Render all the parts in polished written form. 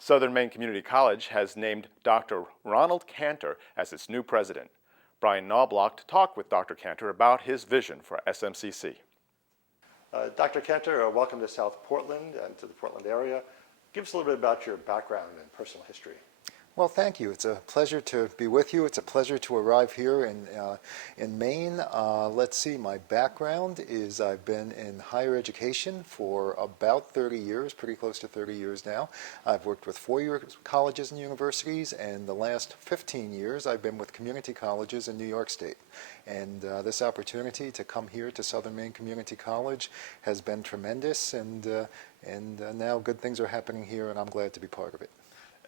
Southern Maine Community College has named Dr. Ronald Cantor as its new president. Brian Knobloch talked with Dr. Cantor about his vision for SMCC. Dr. Cantor, welcome to South Portland and to the Portland area. Give us a little bit about your background and personal history. Well, thank you. It's a pleasure to be with you. It's a pleasure to arrive here in Maine. Let's see, my background is I've been in higher education for about 30 years, pretty close to 30 years now. I've worked with four-year colleges and universities, and the last 15 years I've been with community colleges in New York State. And this opportunity to come here to Southern Maine Community College has been tremendous, and now good things are happening here, and I'm glad to be part of it.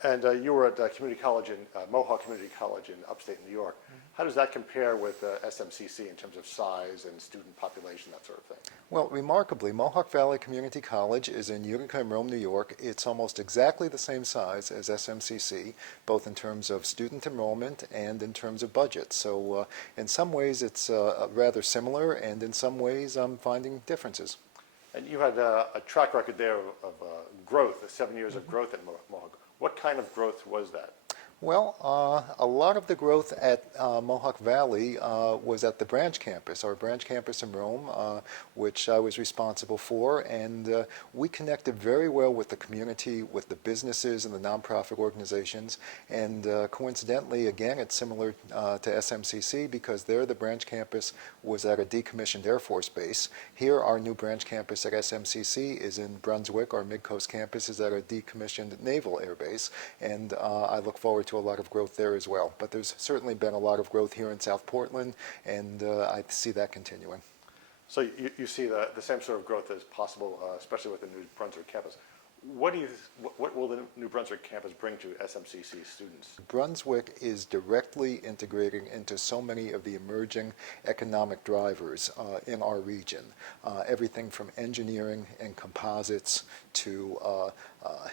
And you were at community college in Mohawk Community College in upstate New York. How does that compare with SMCC in terms of size and student population, that sort of thing? Well, remarkably, Mohawk Valley Community College is in Utica and Rome, New York. It's almost exactly the same size as SMCC, both in terms of student enrollment and in terms of budget. So in some ways it's rather similar, and in some ways I'm finding differences. And you had a track record there of growth, 7 years of growth at Mohawk. What kind of growth was that? Well, a lot of the growth at Mohawk Valley was at the branch campus, our branch campus in Rome, which I was responsible for, and we connected very well with the community, with the businesses and the nonprofit organizations, and coincidentally, again, it's similar to SMCC because there the branch campus was at a decommissioned Air Force base. Here, our new branch campus at SMCC is in Brunswick. Our Mid-Coast campus is at a decommissioned Naval Air Base, and I look forward to a lot of growth there as well. But there's certainly been a lot of growth here in South Portland, and I see that continuing. So you see the same sort of growth as possible, especially with the New Brunswick campus. What will the New Brunswick campus bring to SMCC students? Brunswick is directly integrating into so many of the emerging economic drivers in our region. Everything from engineering and composites to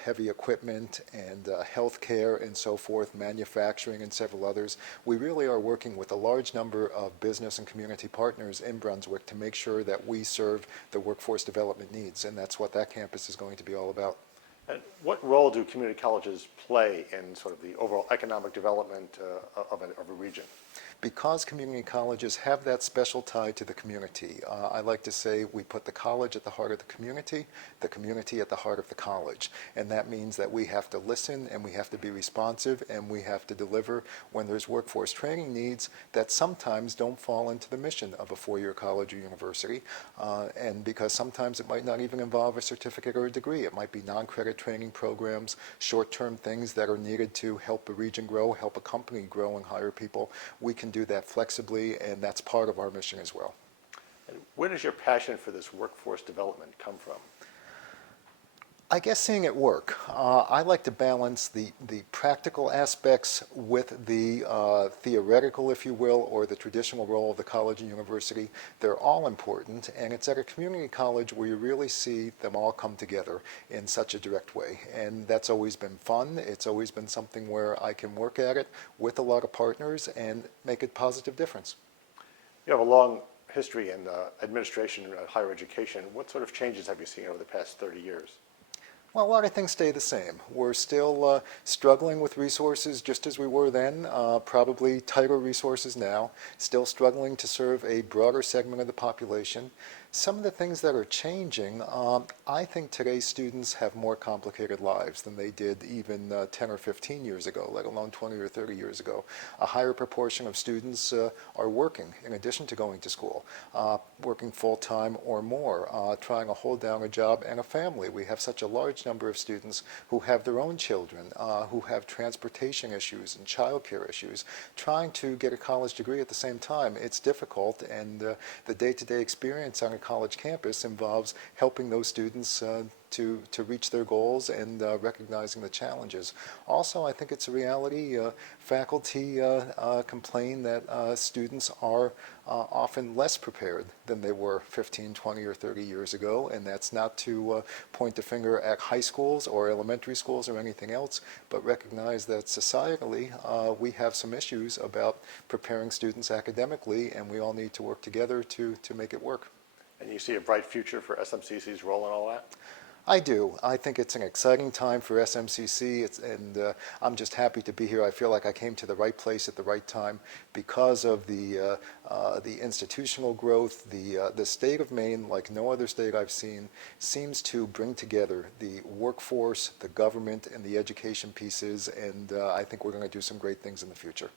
heavy equipment and healthcare and so forth, manufacturing and several others. We really are working with a large number of business and community partners in Brunswick to make sure that we serve the workforce development needs, and that's what that campus is going to be all about. And what role do community colleges play in sort of the overall economic development of a region? Because community colleges have that special tie to the community, I like to say we put the college at the heart of the community at the heart of the college. And that means that we have to listen, and we have to be responsive, and we have to deliver when there's workforce training needs that sometimes don't fall into the mission of a four-year college or university. And because sometimes it might not even involve a certificate or a degree. It might be non-credit training programs, short-term things that are needed to help a region grow, help a company grow and hire people. We can do that flexibly, and that's part of our mission as well. And where does your passion for this workforce development come from? I guess seeing it work. I like to balance the practical aspects with the theoretical, if you will, or the traditional role of the college and university. They're all important, and it's at a community college where you really see them all come together in such a direct way. And that's always been fun. It's always been something where I can work at it with a lot of partners and make a positive difference. You have a long history in administration and higher education. What sort of changes have you seen over the past 30 years? Well, a lot of things stay the same. We're still struggling with resources just as we were then, probably tighter resources now, still struggling to serve a broader segment of the population. Some of the things that are changing, I think today's students have more complicated lives than they did even 10 or 15 years ago, let alone 20 or 30 years ago. A higher proportion of students are working in addition to going to school, working full-time or more, trying to hold down a job and a family. We have such a large number of students who have their own children, who have transportation issues and childcare issues, trying to get a college degree at the same time. It's difficult, and the day-to-day experience on a college campus involves helping those students to reach their goals and recognizing the challenges. Also, I think it's a reality. Faculty complain that students are often less prepared than they were 15, 20, or 30 years ago, and that's not to point the finger at high schools or elementary schools or anything else, but recognize that societally we have some issues about preparing students academically, and we all need to work together to make it work. And you see a bright future for SMCC's role in all that? I do. I think it's an exciting time for SMCC, I'm just happy to be here. I feel like I came to the right place at the right time because of the institutional growth. The state of Maine, like no other state I've seen, seems to bring together the workforce, the government, and the education pieces, and I think we're going to do some great things in the future.